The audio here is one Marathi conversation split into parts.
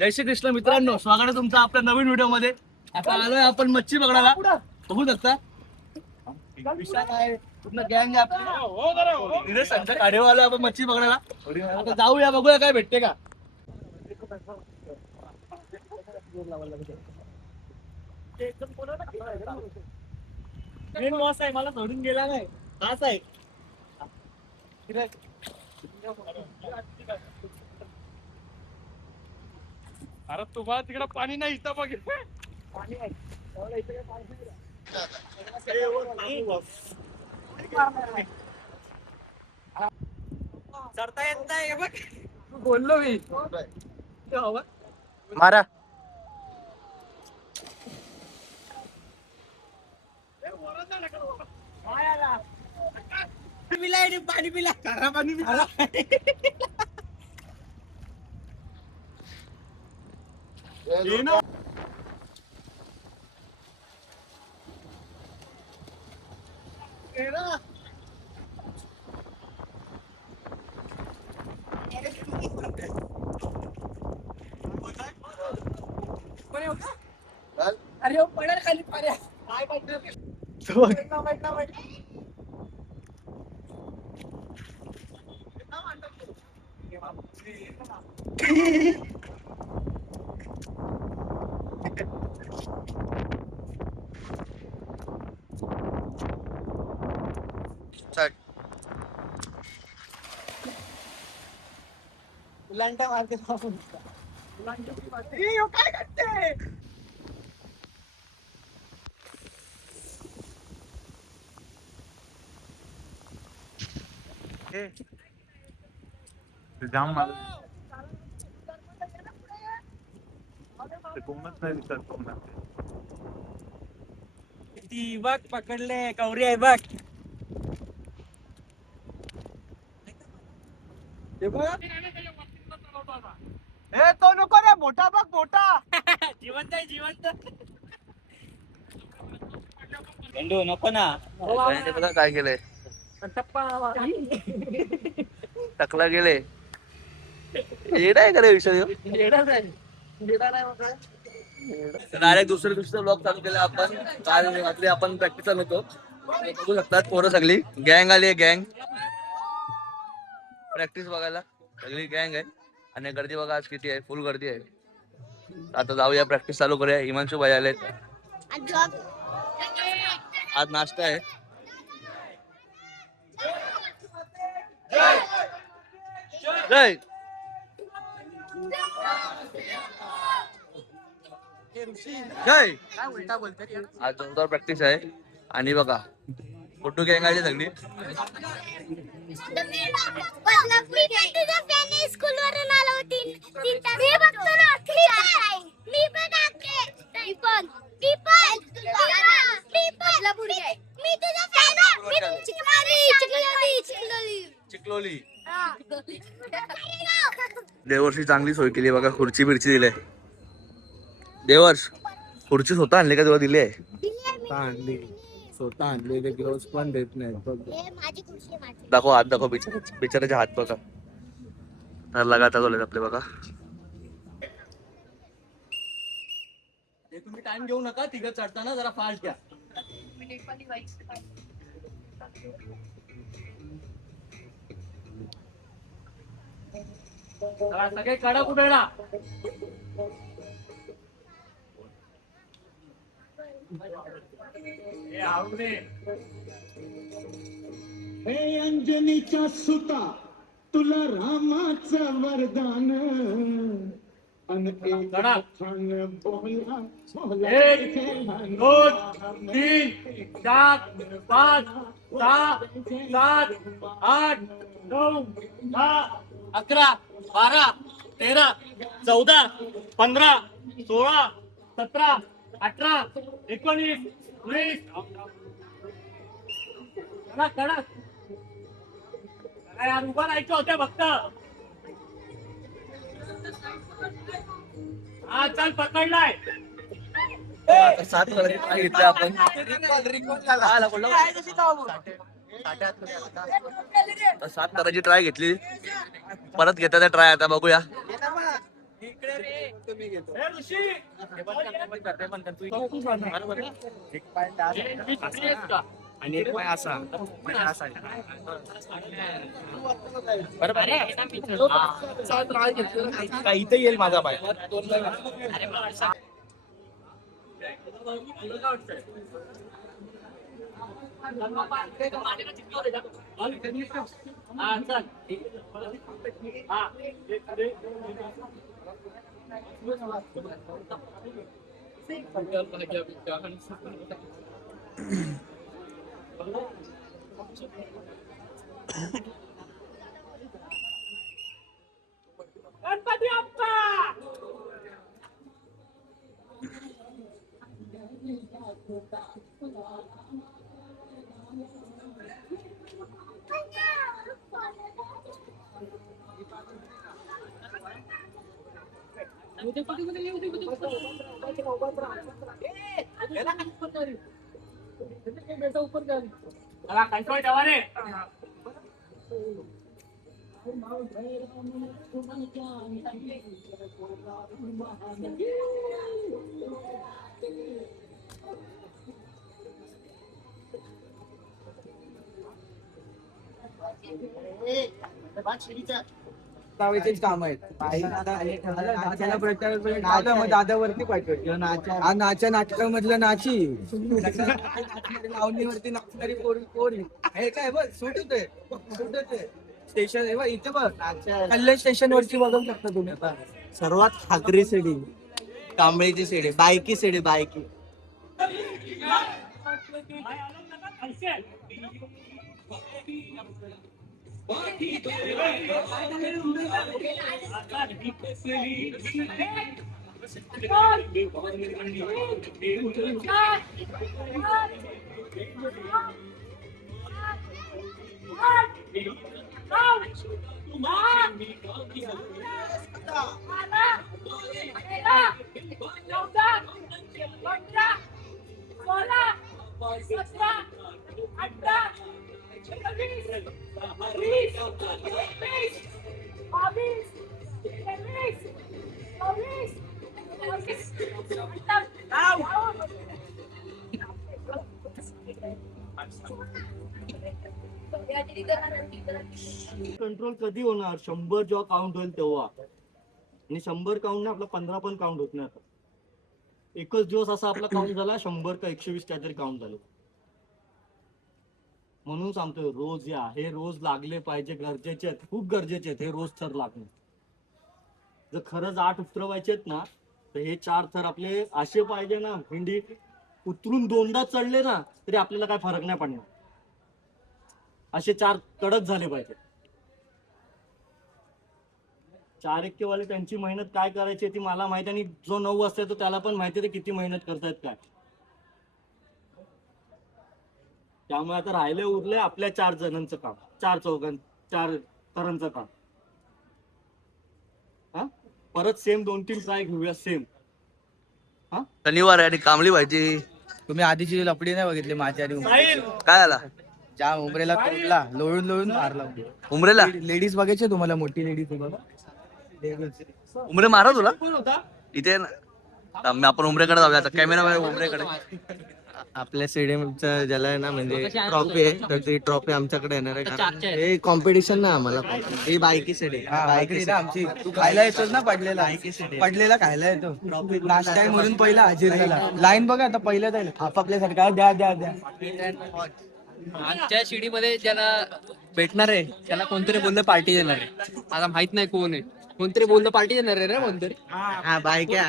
जय श्री कृष्ण मित्रांनो, स्वागत आहे तुमचं आपल्या नवीन व्हिडिओ मध्ये. आता आलोय आपण मच्छी पकडायला. बघू शकता विशाल आहे, पूर्ण गँग आहे आपली. तिथे संत काढेवाला आपण मच्छी पकडायला. आता जाऊया, बघूया काय भेटते का. बॉस आहे, मला सोडून गेला नाही. हाच आहे. अरे तुम्हाला तिकडे पाणी नाही इथं बघ. पाणी आहे. चढता येत नाही बघ. बोललो मी. मारा. पाणी पिला, खारा पाणी पिला. अरे हो पडेल खाली पाण्या. काय उलांटा मारते काय करते. जाम मला कोणच नाही दिसत. कोण ती बघ पकडले, कवरी आहे बघ. ए तो नको रे, मोठा बघ मोठा. जिवंत आहे, जिवंत. झेंडू नको ना. बघा काय केलंय. टकला गेले. येडा आहे का रे विषय. डायरेक्ट दुसऱ्या ब्लॉग चालू केला आपण. काल रात्री आपण प्रॅक्टिस चालू होतो. बघू शकतात पोरं सगळी गँग आली आहे. गँग प्रॅक्टिस बघायला सगळी गँग आहे. आणि गर्दी बघा आज किती आहे. फुल गर्दी आहे. आता जाऊया, प्रॅक्टिस चालू करूया. हिमांशू भाई आले. आज नाश्ता आहे. जय जय. आज जोरदार प्रॅक्टिस आहे. आणि बघा फोटो गँग आली सगळी. चिखलोली देवर्षी चांगली सोय केली बघा. खुर्ची बिर्ची दिले. देवर्ष खुर्ची स्वतः आणली का तेव्हा दिली आहे. आणली स्वतः आणलेले ग्लोव्स पण देत नाही. दाखव हात, दाखव बिचाराचे हात बघा. तर लगातार बोलत आपले बघा. तुम्ही टाइम घेऊ नका. तिघं चढताना जरा फास्ट घ्या. सगळे कडा कुठे ना. हे अंजनीच्या सुता तुला रामाचं वरदान. अन एक कडा. बोला बोला 1 2 3 4 5 6 7 8 9 10 11 12 13 14 15 16 17 18 19 20. कडा यार उभा राहायचं होते फक्त. हा चल पकडलाय. 7 घेतले आपण. तर 7 करायची ट्राय घेतली. परत घेतात ट्राय. आता बघूया. मी घेतो. आणि एक पाय असा इथे येईल माझा पाय. गणपती बाप्पा. कंट्रोल ठेवा रे. लावायचेच काम आहेत. नाचायला प्रचार नाचा मग दादावरती पाठवतो. नाच्या नाटकामधलं नाची लावणीवरती नाचणारी पोरी हे काय बघ सूट होते स्टेशन आहे बघ इथे बघ कल्याण स्टेशन वरची बघू शकता तुम्ही. आता सर्वात हागरी सेडी कांबळीची सेडी बायकी सेडी बायकी. कंट्रोल कधी होणार? 100 जेव्हा काउंट होईल तेव्हा. आणि 100 काउंट आपला 15 पण काउंट होत नाही. आता एकच दिवस असा आपला काउंट झाला 100 का 120 काहीतरी काउंट झालं. म्हणून सांगतोय रोज या, हे रोज लागले पाहिजे, गरजेचे आहेत, खूप गरजेचे आहेत हे रोज थर लागणे. जर खरंच 8 उतरवायचे आहेत ना तर हे 4 थर आपले असे पाहिजे ना, भेंडी उतरून 2दा चढले ना तरी आपल्याला काय फरक नाही पडणार. असे 4 कडक झाले पाहिजे. 4 वाले त्यांची मेहनत काय करायची ती मला माहिती, आणि जो 9 वाजता येतो त्याला पण माहिती आहे किती मेहनत करतायत काय. त्यामुळे आता राहिले उरले आपल्या 4 जणांचं काम, 4 थरांचं काम. हा परत सेम 2-3 ट्राय घेऊया सेम. हा शनिवार आहे आणि कामली भाजी. तुम्ही आधीची लपडी नाही बघितली माझ्या आणि काय आला ज्या उमरेला तोडला लोळून मारला. उमरेला लेडीज बघायचे तुम्हाला, मोठी लेडीज बघा. उमरे मारा तुला कोण होता? इथे आपण उमरेकडे जाऊया आता. कॅमेरा उमरेकडे. आपल्या स्टेडियमचा ज्याला आहे ना म्हणजे ट्रॉफी आहे तर ती ट्रॉफी आमच्याकडे येणार आहे. कारण हे कॉम्पिटिशन ना आम्हाला. ही बायकी सेडी बायकी आमची. तू खायला येतोस ना पडलेला खायला येतो. नाश्ता म्हणून पहिला हजीर झाला. लाईन बघा आता पहिलं जाईल आपापल्यासारखा द्या द्या द्या. आमच्या शिडीमध्ये ज्याला भेटणार आहे त्याला कोणतरी बोललं पार्टी देणार आहे. आता माहित नाही कोण आहे. कोणतरी बोललं पार्टी देणार आहे रे कोणतरी. हा बायक्या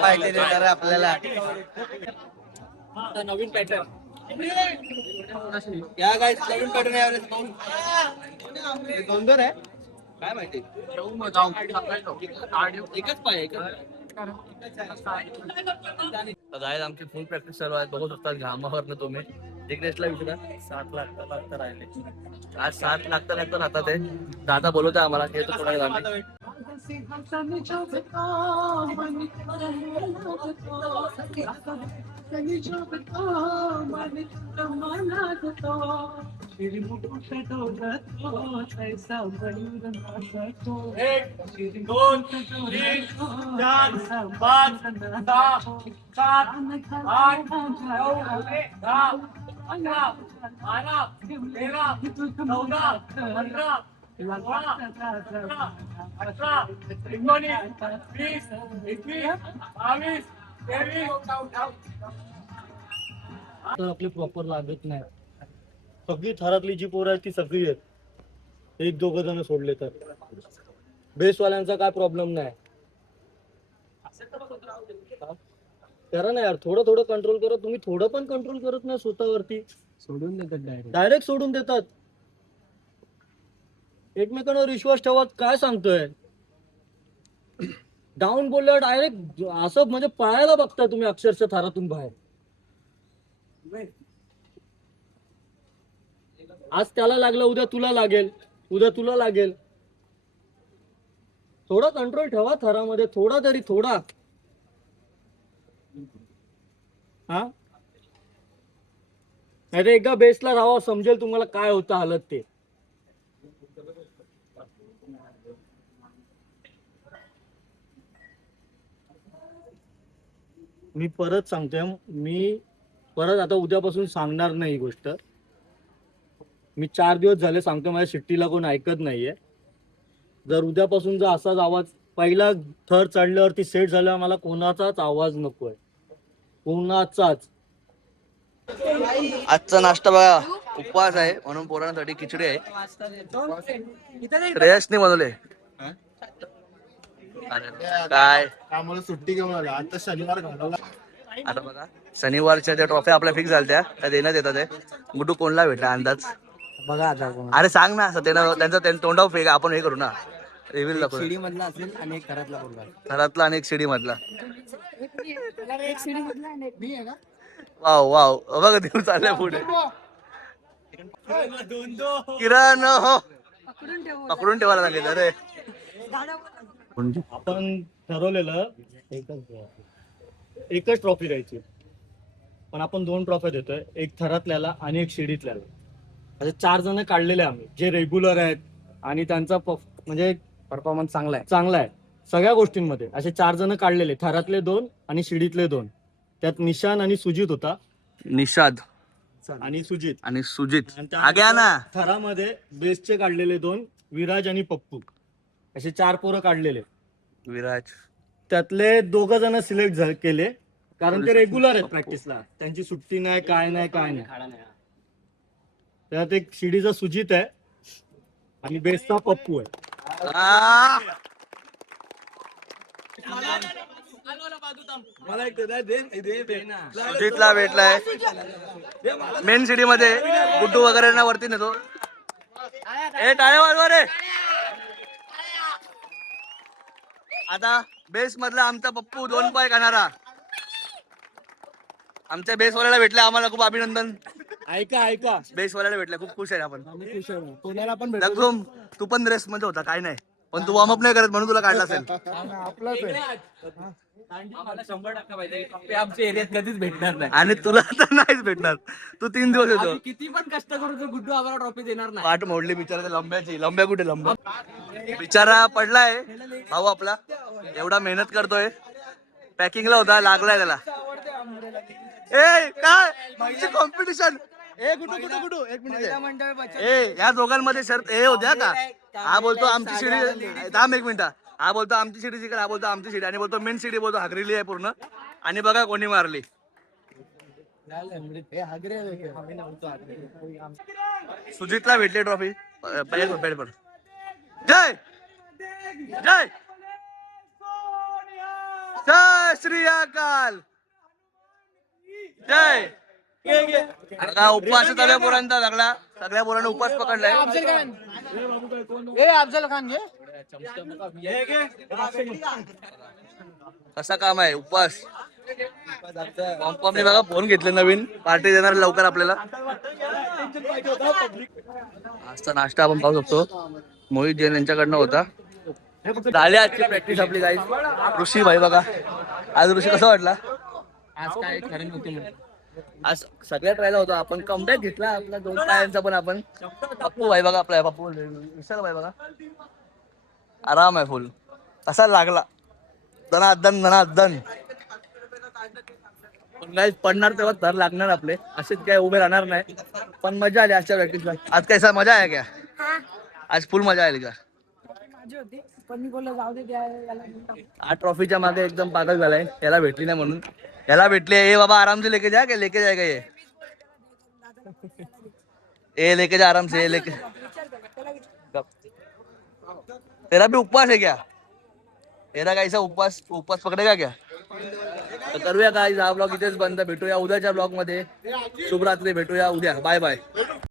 बायकी देणार आहे आपल्याला. नवीन पॅटर्न या काय नवीन पॅटर्न यावेळेस दोन आहे काय माहिती. एकच पाय गायज आमची फुल प्रॅक्टिस चालू आहे. बघू शकता घामावरनं तुम्ही. जिग्नेशला विचारा 7 लागता राहिले. आज 7 लागता राहतात ते. दादा बोलवते आम्हाला हे तर थोड्या वेळाने. एक, दोन, तीन, चार, पाच, सहा, सात, आठ, नऊ, दहा, अकरा, बारा, तेरा, चौदा, पंधरा, सोळा, सतरा, अठरा, 19, 20, 21, 22, 23. तर आपली प्रॉपर लागत नाही. सगळी थरातली जी पोरं आहेत ती सगळी आहेत, एक दोघ जण सोडले तर. बेसवाल्यांचा काय प्रॉब्लेम नाही. करा ना यार, थोडं थोडं कंट्रोल करा. तुम्ही थोडं पण कंट्रोल करत नाही स्वतःवरती, सोडून देतात डायरेक्ट सोडून देतात. एकमेकांवर विश्वास ठेवा. काय सांगतोय, डाऊन बोलल्यावर डायरेक्ट असं म्हणजे पळायला बघता तुम्ही अक्षरशः थरातून बाहेर. आज त्याला लागलं, उद्या तुला लागेल, उद्या तुला लागेल. थोडा कंट्रोल ठेवा थरामध्ये, थोडा तरी, थोडा. हा, नाही एकदा बेसला राहावं, समजेल तुम्हाला काय होतं हालत ते. मी परत सांगतोय, मी परत आता उद्यापासून सांगणार नाही ही गोष्ट. मी 4 दिवस झाले सांगतो, माझ्या शिट्टीला कोण ऐकत नाहीये. जर उद्यापासून जर असाच आवाज, पहिला थर चढल्यावरती सेट झाल्यावर मला कोणाचाच आवाज नकोय, कोणाचाच. आजचा नाश्ता बघा, उपवास आहे म्हणून पोरांसाठी खिचडी आहे. श्रेयसने बनवले. काय आम्हाला सुट्टी घेऊन आला, आता शनिवार घालवला. आता बघा, शनिवारच्या ज्या ट्रॉफी आपल्या फिक्स झाल्या त्या देण्यात येतात आहे. गुड्डू कोणला भेटला अंदाज बघा आता अरे सांग ना. असं त्यांचं तोंडावर फेक, आपण हे करू ना, रिव्हिल दाखवू. शिडी मधला असेल आणि एक घरातला बोलला. घरातला आणि एक शिडी मधला. वाव वाव, बघा देव चाललंय पुढे. किरण हो, पकडून ठेवायला सांगितलं रे. आपण ठरवलेलं एकच ट्रॉफी द्यायची, पण आपण 2 ट्रॉफी देतोय, एक थरातल्याला आणि एक शिडीतल्याला. असे 4 जण काढलेले आम्ही, जे रेग्युलर आहेत आणि त्यांचा म्हणजे परफॉर्मन्स चांगला आहे. चांगला आहे सगळ्या गोष्टींमध्ये. असे 4 जण काढलेले, थरातले 2 आणि शिडीतले 2. त्यात निशान आणि सुजित होता. निषाद आणि सुजित आणि सुजित आग्या ना. थरामध्ये बेसचे काढलेले 2, विराज आणि पप्पू, असे 4 पोरं काढलेले. विराज त्यातले 2 जण सिलेक्ट केले, कारण ते रेग्युलर आहेत प्रॅक्टिसला, त्यांची सुट्टी नाही, काय नाही, काय नाही. त्यात एक शिडीचा सुजित आहे आणि बेसचा पप्पू आहे. सुजितला भेटलाय मेन सिटी मध्ये. गुड्डू वगैरे ना वरती नेतो. टाळे वाजवा रे. आता बेस मधला आमचा पप्पू 2 पाय खाणारा आमच्या बेसवाल्याला भेटले. आम्हाला खूप अभिनंदन. ऐका बेसवाल्याला भेटले, खूप खुश आहे आपण. कोणाला पण लक्ष्म, तू पण रेस मध्ये होता, काय नाही, पण तू वॉर्मअप नाही करत म्हणून तुला काढला असेल. आम्हाला 100% पाहिजे. आमच्या एरियात कधीच भेटणार नाही आणि तुला तर नाहीच भेटणार. तू 3 दिवस येतो. किती पण कष्ट करू तर गुड्डू आम्हाला ट्रॉफी देणार नाही. वाट मोडली बिचारा लंब्याची. लंब्या कुठे, लंब्या बिचारा पडलाय. भाऊ आपला एवढा मेहनत करतोय, पॅकिंगला होता, लागलाय त्याला. ए काय कॉम्पिटिशन. गुडू एक मिनिट. या दोघांमध्ये शर्त हे होत्या का. हा बोलतो आमची शिडी, थांब 1 मिनिट. हा बोलतो आमची शिडी जिंकल, हा बोलतो आमची शिडी, आणि बोलतो मेन शिडी बोलतो हागरेली आहे पूर्ण. आणि बघा कोणी मारली. सुजितला भेटली ट्रॉफी. जय जय जय श्री अकाल. जय. उपवास चालू पोरांचा, सगळ्या पोरांना उपवास पकडलाय. अफजल खान घे. कसा काम आहे उपवास. पॉम्पॉमने बघा फोन घेतले नवीन, पार्टी देणार लवकर आपल्याला. आजचा नाश्ता आपण पाहू शकतो, मोहित जैन यांच्याकडनं होता. झाली आजची प्रॅक्टिस आपली गाईज. ऋषी भाई बघा, आज ऋषी कसा वाटला. आज काय खरं नव्हतं. आज सगळ्यात राहिला होता आपण कमबॅक घेतला आपला 2 टाळ्यांचा पण आपण. पप्पू भाई बघा आपला पप्पू विशाल भाई बघा आराम आहे फुल कसा लागला धनाधन पण काय पडणार तेव्हा थर लागणार आपले असेच काय उभे राहणार नाही पण मजा आली आजच्या प्रॅक्टिसला आज कैसा मजा आहे क्या आज फुल मजा आली का हा ट्रॉफीच्या मागे एकदम पागल झालाय याला भेटली नाही म्हणून याला भेटली ए बाबा आराम से लेके जा लेके जाएगा ये ए लेके जा आराम से लेके तेरा भी उपवास है क्या तेरा कैसा उपवास पकडेगा क्या तर करूया काय हा ब्लॉग इथेच बंद भेटूया उद्याच्या ब्लॉग मध्ये शुभरात्री भेटूया उद्या बाय बाय